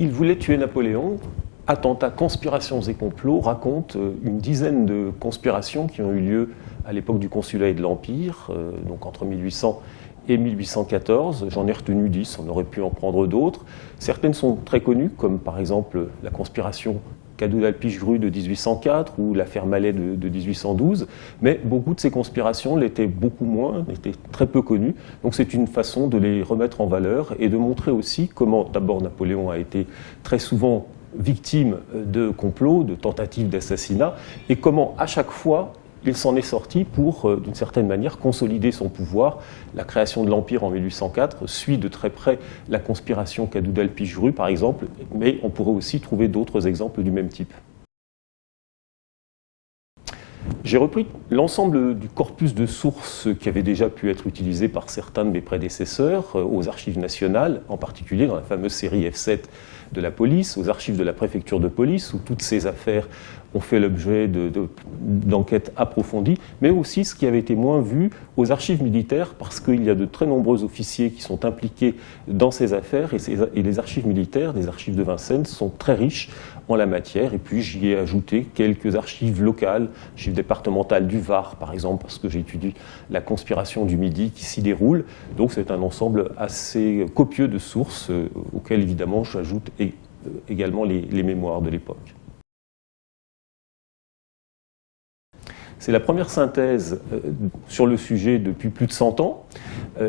Il voulait tuer Napoléon. Attentats, conspirations et complots raconte une dizaine de conspirations qui ont eu lieu à l'époque du Consulat et de l'Empire, donc entre 1800 et 1814. J'en ai retenu 10, on aurait pu en prendre d'autres. Certaines sont très connues, comme par exemple la conspiration Cadoudal-Pichegru de 1804 ou l'affaire Mallet de 1812, mais beaucoup de ces conspirations l'étaient beaucoup moins, étaient très peu connues. Donc c'est une façon de les remettre en valeur et de montrer aussi comment d'abord Napoléon a été très souvent victime de complots, de tentatives d'assassinat, et comment à chaque fois il s'en est sorti pour, d'une certaine manière, consolider son pouvoir. La création de l'Empire en 1804 suit de très près la conspiration Cadoudal-Pichegru, par exemple, mais on pourrait aussi trouver d'autres exemples du même type. J'ai repris l'ensemble du corpus de sources qui avait déjà pu être utilisé par certains de mes prédécesseurs aux archives nationales, en particulier dans la fameuse série F7 de la police, aux archives de la préfecture de police, où toutes ces affaires ont fait l'objet d'enquêtes approfondies, mais aussi ce qui avait été moins vu aux archives militaires, parce qu'il y a de très nombreux officiers qui sont impliqués dans ces affaires, et les archives militaires, les archives de Vincennes, sont très riches en la matière. Et puis j'y ai ajouté quelques archives locales, archives départementales du Var, par exemple, parce que j'ai étudié la conspiration du Midi qui s'y déroule. Donc c'est un ensemble assez copieux de sources, auxquelles évidemment j'ajoute également les mémoires de l'époque. C'est la première synthèse sur le sujet depuis plus de 100 ans.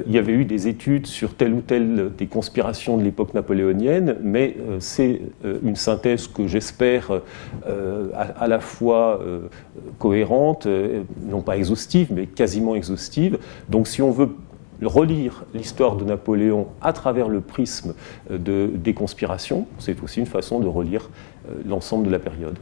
Il y avait eu des études sur telle ou telle des conspirations de l'époque napoléonienne, mais c'est une synthèse que j'espère à la fois cohérente, non pas exhaustive, mais quasiment exhaustive. Donc si on veut relire l'histoire de Napoléon à travers le prisme des conspirations, c'est aussi une façon de relire l'ensemble de la période.